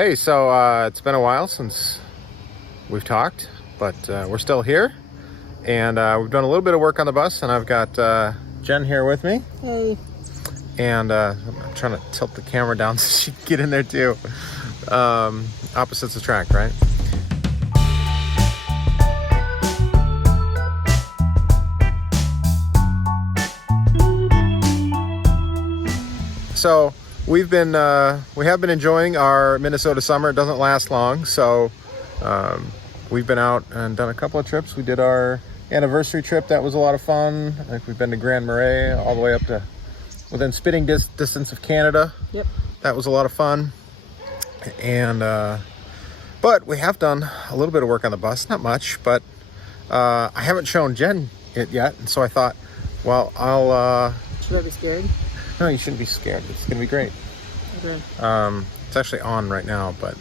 Hey, so it's been a while since we've talked, but we're still here, and we've done a little bit of work on the bus, and I've got Jen here with me. Hey. And I'm trying to tilt the camera down so she can get in there too. Opposites attract, right? So we have been enjoying our Minnesota summer. It doesn't last long, so we've been out and done a couple of trips. We did our anniversary trip. That was a lot of fun. I think we've been to Grand Marais, all the way up to within spitting distance of Canada. Yep. That was a lot of fun. And but we have done a little bit of work on the bus, not much, but I haven't shown Jen it yet, and so I thought, well, I'll Should I be scared? No, you shouldn't be scared. It's gonna be great. Okay. It's actually on right now, but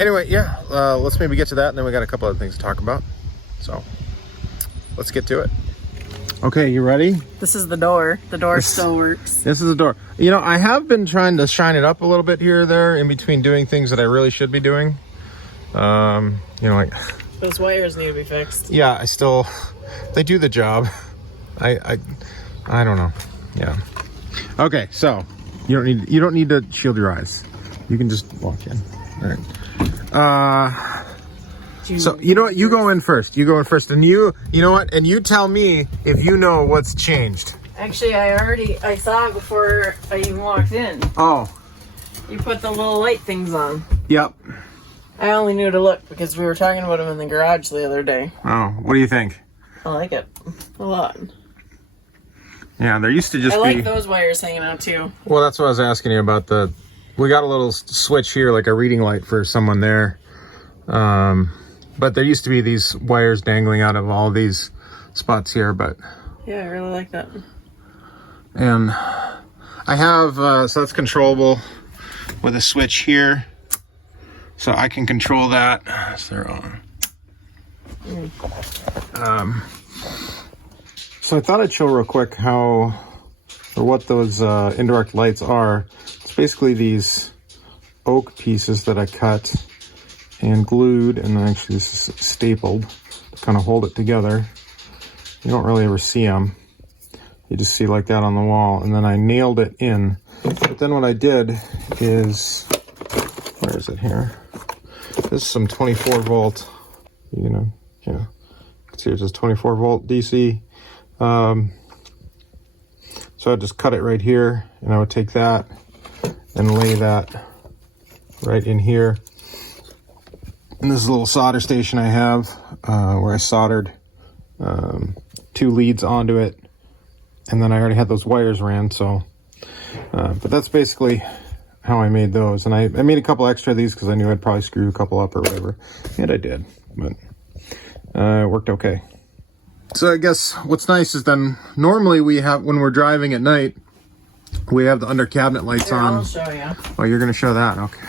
anyway, yeah, let's maybe get to that, and then we got a couple other things to talk about, so let's get to it. Okay, you ready? This is the door. The door still works. This is the door. You know, I have been trying to shine it up a little bit here or there in between doing things that I really should be doing. You know, like Those wires need to be fixed. yeah, they do the job. I don't know. Yeah. Okay, so you don't need to shield your eyes. You can just walk in. All right. So you know what? You go in first. And you know what? And you tell me if you know what's changed. Actually, I saw it before I even walked in. Oh. You put the little light things on. Yep. I only knew to look because we were talking about them in the garage the other day. Oh, what do you think? I like it a lot. Yeah, there used to just I like be. those wires hanging out too. Well, that's what I was asking you about. We got a little switch here, like a reading light for someone there. But there used to be these wires dangling out of all these spots here, but. Yeah, I really like that. And I have, so that's controllable with a switch here. So I can control that. So they're on. So I thought I'd show real quick what those indirect lights are. It's basically these oak pieces that I cut and glued, and then actually this is stapled to kind of hold it together. You don't really ever see them. You just see like that on the wall, and then I nailed it in. But then what I did is, where is it here? This is some 24 volt, yeah. You can see it says 24 volt DC. So I just cut it right here, and I would take that and lay that right in here. And this is a little solder station I have where I soldered 2 leads onto it, and then I already had those wires ran. So, but that's basically how I made those. And I made a couple extra of these because I knew I'd probably screw a couple up or whatever, and I did. But it worked okay. So I guess what's nice is then normally when we're driving at night, we have the under cabinet lights on. I'll show you. Oh, you're going to show that? Okay.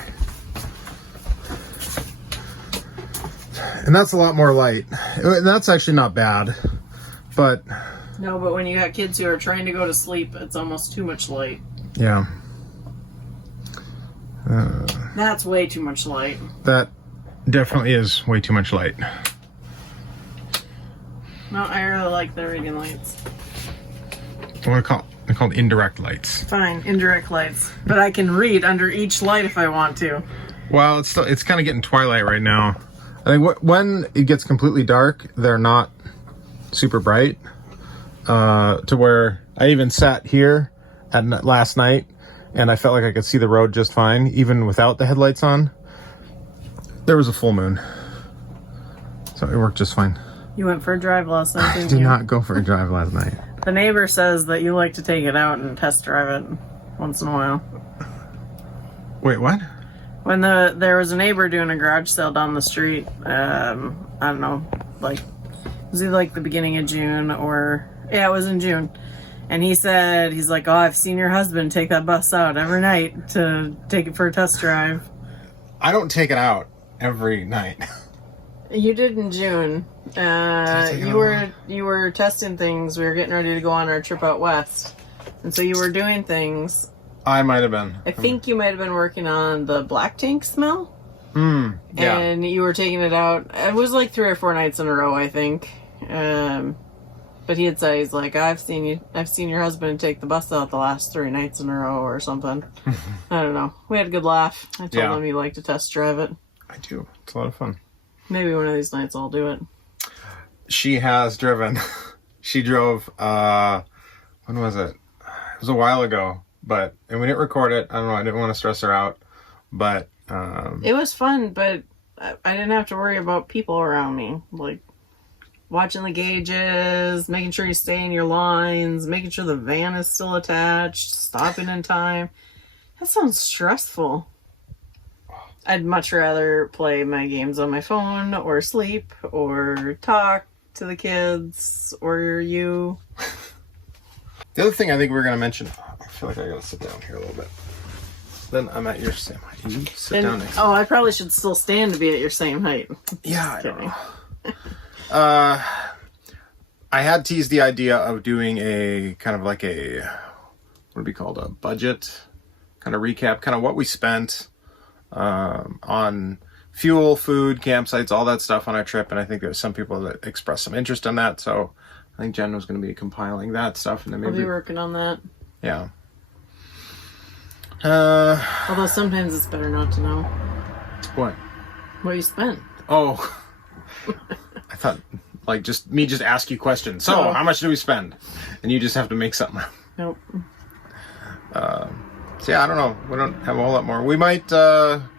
And that's a lot more light. And that's actually not bad. But No, but when you got kids who are trying to go to sleep, it's almost too much light. yeah. That's way too much light. That definitely is way too much light. No, I really like the reading lights. They're called indirect lights. Fine, indirect lights. But I can read under each light if I want to. Well, it's kind of getting twilight right now. I think when it gets completely dark, they're not super bright. To where I even sat here last night, and I felt like I could see the road just fine, even without the headlights on. There was a full moon, so it worked just fine. You went for a drive last night, didn't I did you? not go for a drive last night. The neighbor says that you like to take it out and test drive it once in a while. Wait, what? When there was a neighbor doing a garage sale down the street, I don't know, like, was it like the beginning of June yeah, it was in June. And he's like, oh, I've seen your husband take that bus out every night to take it for a test drive. I don't take it out every night. You did in June. You were testing things. We were getting ready to go on our trip out west, and so you were doing things. I might have been. I think you might have been working on the black tank smell. Yeah. And you were taking it out. It was like 3 or 4 nights in a row, I think. But he had said, he's like, I've seen your husband take the bus out the last 3 nights in a row or something. I don't know. We had a good laugh. I told him he'd like to test drive it. I do. It's a lot of fun. Maybe one of these nights I'll do it. She has driven. She drove, when was it? It was a while ago, and we didn't record it. I don't know. I didn't want to stress her out, but it was fun, but I didn't have to worry about people around me. Like, watching the gauges, making sure you stay in your lines, making sure the van is still attached, stopping in time. That sounds stressful. I'd much rather play my games on my phone, or sleep, or talk to the kids, or you. The other thing I think we're going to mention, I feel like I got to sit down here a little bit. Then I'm at your same height. You sit down next to me. I probably should still stand to be at your same height. Yeah, I don't know. I had teased the idea of doing a kind of like a, what would be called, a budget kind of recap, kind of what we spent on fuel, food, campsites, all that stuff on our trip. And I think there's some people that expressed some interest in that. So I think Jen was going to be compiling that stuff. And then maybe I'll be working on that. Yeah. Although sometimes it's better not to know. What? What you spent. Oh. I thought, like, just ask you questions. So, how much do we spend? And you just have to make something up. Nope. So yeah, I don't know. We don't have a whole lot more. We might have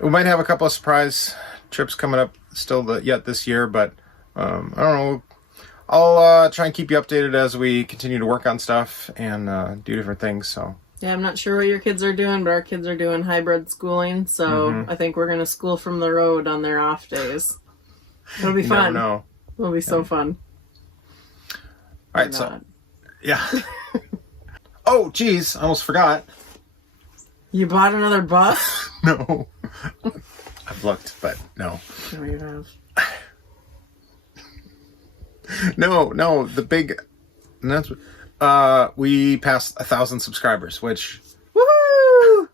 a couple of surprise trips coming up still yet this year, but I don't know. I'll try and keep you updated as we continue to work on stuff and do different things. So. Yeah, I'm not sure what your kids are doing, but our kids are doing hybrid schooling, so I think we're going to school from the road on their off days. It'll be fun. No. It'll be so fun. All right, so yeah. Oh, geez, I almost forgot. You bought another bus? No. I've looked, but no. No, you have. No, the big announcement. We passed 1,000 subscribers, which Woohoo!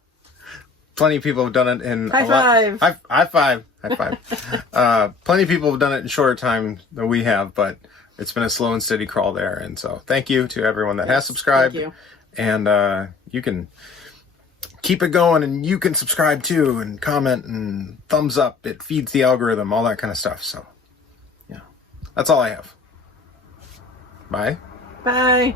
plenty of people have done it in High five. High five. Plenty of people have done it in shorter time than we have, but it's been a slow and steady crawl there. And so thank you to everyone that has subscribed. Thank you. And you can keep it going, and you can subscribe too, and comment and thumbs up. It feeds the algorithm, all that kind of stuff. So yeah, that's all I have. Bye. Bye.